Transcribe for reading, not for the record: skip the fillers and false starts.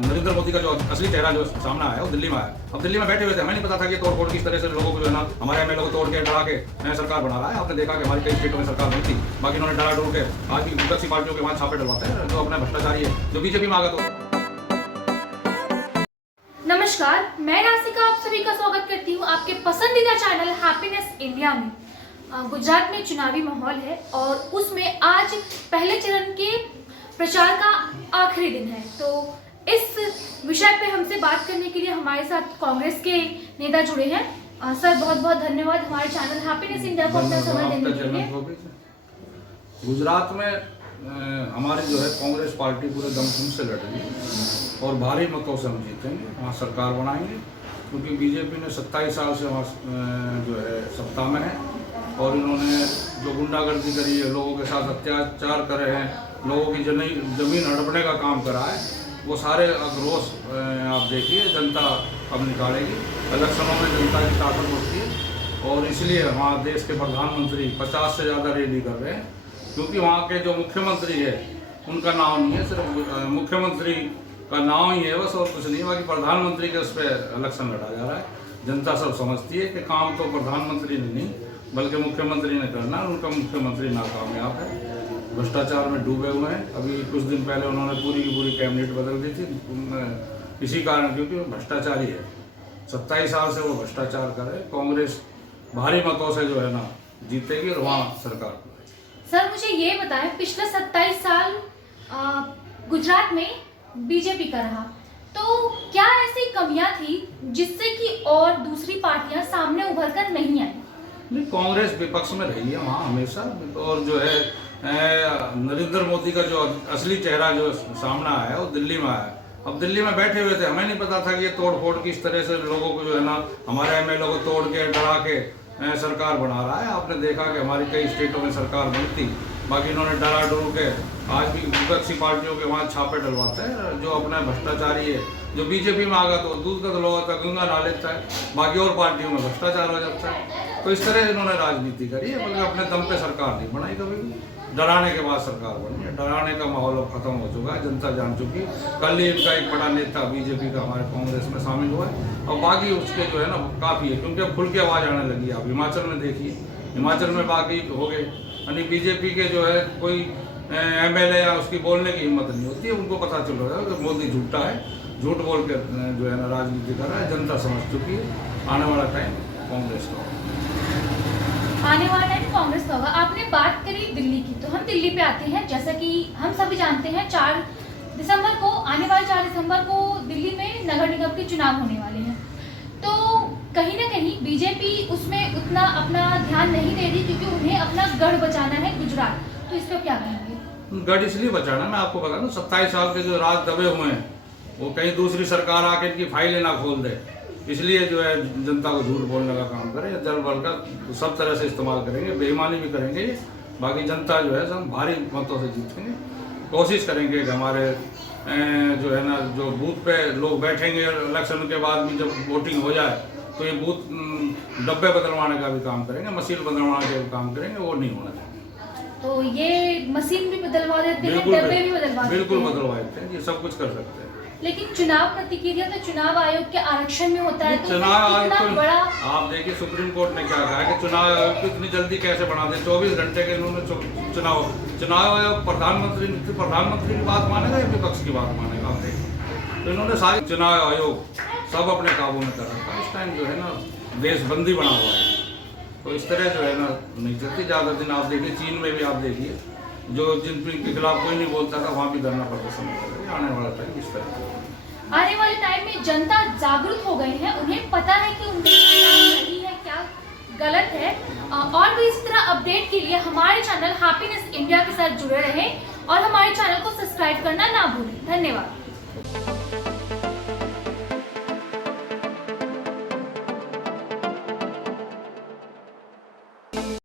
नरेंद्र मोदी का जो असली चेहरा जो सामने आया वो दिल्ली में आया। अब दिल्ली में बैठे हुए थे, हमें नहीं पता था कि तोड़ फोड़ किस तरह से लोगों को जो है ना हमारे एमएलए को तोड़ के डरा के नया सरकार बना रहा है। आपने देखा कि हमारी कई स्टेटों में सरकार नहीं थी, बाकी उन्होंने डरा डोल के आज भी विपक्षी पार्टियों के वहाँ छापे डलवाते हैं जो अपना भ्रष्टाचारी है, जो बीजेपी में आ गया। तो नमस्कार, मैं राशिका आप सभी का स्वागत करती हूँ आपके पसंदीदा चैनल हैप्पीनेस इंडिया में। गुजरात में चुनावी माहौल है और उसमें आज पहले चरण के प्रचार का आखिरी दिन है। तो इस विषय पे हमसे बात करने के लिए हमारे साथ कांग्रेस के नेता जुड़े हैं। सर बहुत बहुत धन्यवाद हमारे चैनल हैप्पीनेस इंडिया को अपना समय देने के लिए। गुजरात में हमारी जो है कांग्रेस पार्टी पूरे दमखम से लड़ रही है और भारी मतों से हम जीतेंगे, वहाँ सरकार बनाएंगे, क्योंकि बीजेपी ने 27 साल से वहाँ जो है सत्ता में है और इन्होंने जो गुंडागर्दी करी है, लोगों के साथ अत्याचार करे हैं, लोगों की जमीन हड़पने का काम करा है, वो सारे आक्रोश आप देखिए जनता अब निकालेगी। इलेक्शनों में जनता की ताकत होती है और इसलिए वहाँ देश के प्रधानमंत्री 50 से ज़्यादा रैली कर रहे हैं, क्योंकि वहाँ के जो मुख्यमंत्री है उनका नाम नहीं है, सिर्फ मुख्यमंत्री का नाम ही है बस, और कुछ नहीं। बाकी प्रधानमंत्री के उस पर इलेक्शन लड़ा जा रहा है। जनता सब समझती है कि काम तो प्रधानमंत्री ने नहीं बल्कि मुख्यमंत्री ने करना, उनका मुख्यमंत्री नाकामयाब है, भ्रष्टाचार में डूबे हुए हैं। अभी कुछ दिन पहले उन्होंने पूरी की पूरी कैबिनेट बदल दी थी इसी कारण, क्योंकि वो भ्रष्टाचारी है। 27 साल से वो भ्रष्टाचार करे। कांग्रेस भारी मतों से जो है ना जीतेगी और वहाँ सरकार। सर मुझे ये बताएं, पिछले 27 साल गुजरात में बीजेपी का रहा, तो क्या ऐसी कमियां थी जिससे कि और दूसरी पार्टियां सामने उभर कर नहीं आई? नहीं, कांग्रेस विपक्ष में रही है वहाँ हमेशा, और जो है नरेंद्र मोदी का जो असली चेहरा जो सामने आया वो दिल्ली में आया। अब दिल्ली में बैठे हुए थे, हमें नहीं पता था कि ये तोड़ फोड़ किस तरह से लोगों को जो है ना हमारे एमएलए को तोड़ के डरा के सरकार बना रहा है। आपने देखा कि हमारी कई स्टेटों में सरकार बनती, बाकी इन्होंने डरा डोल के आज भी विपक्षी पार्टियों के वहाँ छापे डलवाते हैं जो अपना भ्रष्टाचारी है, जो बीजेपी में आ गया तो दूध का दलोगा का गंगा ना लेता है, बाकी और पार्टियों में भ्रष्टाचार हो जाता है। तो इस तरह इन्होंने राजनीति करी है, बल्कि अपने दम पे सरकार नहीं बनाई कभी भी। डराने के बाद सरकार बनी है, डराने का माहौल अब खत्म हो चुका है, जनता जान चुकी। कल ही इनका एक बड़ा नेता बीजेपी का हमारे कांग्रेस में शामिल हुआ है और बाकी उसके जो है ना काफ़ी है, क्योंकि अब खुल के आवाज़ आने लगी है। आप हिमाचल में देखिए, हिमाचल में बाकी हो गए, यानी बीजेपी के जो है कोई एमएलए या उसकी बोलने की हिम्मत नहीं होती है। उनको पता चल रहा है कि मोदी झूठा है, झूठ बोल के जो है ना राजनीति कर रहा है। जनता समझ चुकी है, आने वाला टाइम कांग्रेस का आने वाला टाइम कांग्रेस का होगा। आपने बात करी दिल्ली की, तो हम दिल्ली पे आते हैं। जैसा कि हम सभी जानते हैं 4 दिसंबर को, आने वाले 4 दिसंबर को दिल्ली में नगर निगम के चुनाव होने वाले हैं। तो कहीं ना कहीं बीजेपी उसमें उतना अपना ध्यान नहीं दे रही, क्योंकि उन्हें अपना गढ़ बचाना है गुजरात। तो इस पर क्या कहेंगे? गढ़ इसलिए बचाना, मैं आपको बता दूं 27 साल के जो राज दबे हुए हैं वो कहीं दूसरी सरकार आके इनकी फाइलें ना खोल दे, इसलिए जो है जनता को झूठ बोलने का काम करे। जल बल का सब तरह से इस्तेमाल करेंगे, बेईमानी भी करेंगे, बाकी जनता जो है सब भारी मतों से जीतेंगे। कोशिश करेंगे कि हमारे जो है ना जो बूथ पे लोग बैठेंगे, इलेक्शन के बाद भी जब वोटिंग हो जाए तो ये बूथ डब्बे बदलवाने का भी काम करेंगे, मशीन बदलवाने का भी काम करेंगे, वो नहीं होना चाहिए। तो ये मशीन भी बदलवा देते हैं, डब्बे भी बदलवा देते हैं, बिल्कुल बदलवा देते हैं, ये सब कुछ कर सकते हैं। लेकिन चुनाव प्रतिक्रिया तो चुनाव आयोग के आरक्षण में होता है। तो चुनाव आयोग तो बड़ा आप देखिए सुप्रीम कोर्ट ने क्या कहा कि चुनाव आयोग को इतनी जल्दी कैसे बना दे, 24 घंटे के इन्होंने चुनाव आयोग प्रधानमंत्री की बात मानेगा या विपक्ष की बात मानेगा? आप देखिए, तो इन्होंने सारी चुनाव आयोग सब अपने काबू में कर रखा है। इस टाइम जो है ना देशबंदी बना हुआ है, तो इस तरह जो है ना नहीं चलती ज़्यादा दिन। आप देखिए चीन में भी आप देखिए, जो जिनपिंग के खिलाफ कोई नहीं बोलता था वहाँ भी धरना प्रदर्शन कर रहे हैं। आने वाला टाइम इस तरह, आने वाले टाइम में जनता जागरूक हो गई है, उन्हें पता है कि उनका क्या सही है क्या गलत है। और भी इस तरह अपडेट के लिए हमारे चैनल हैप्पीनेस इंडिया के साथ जुड़े रहें और हमारे चैनल को सब्सक्राइब करना ना भूलें। धन्यवाद।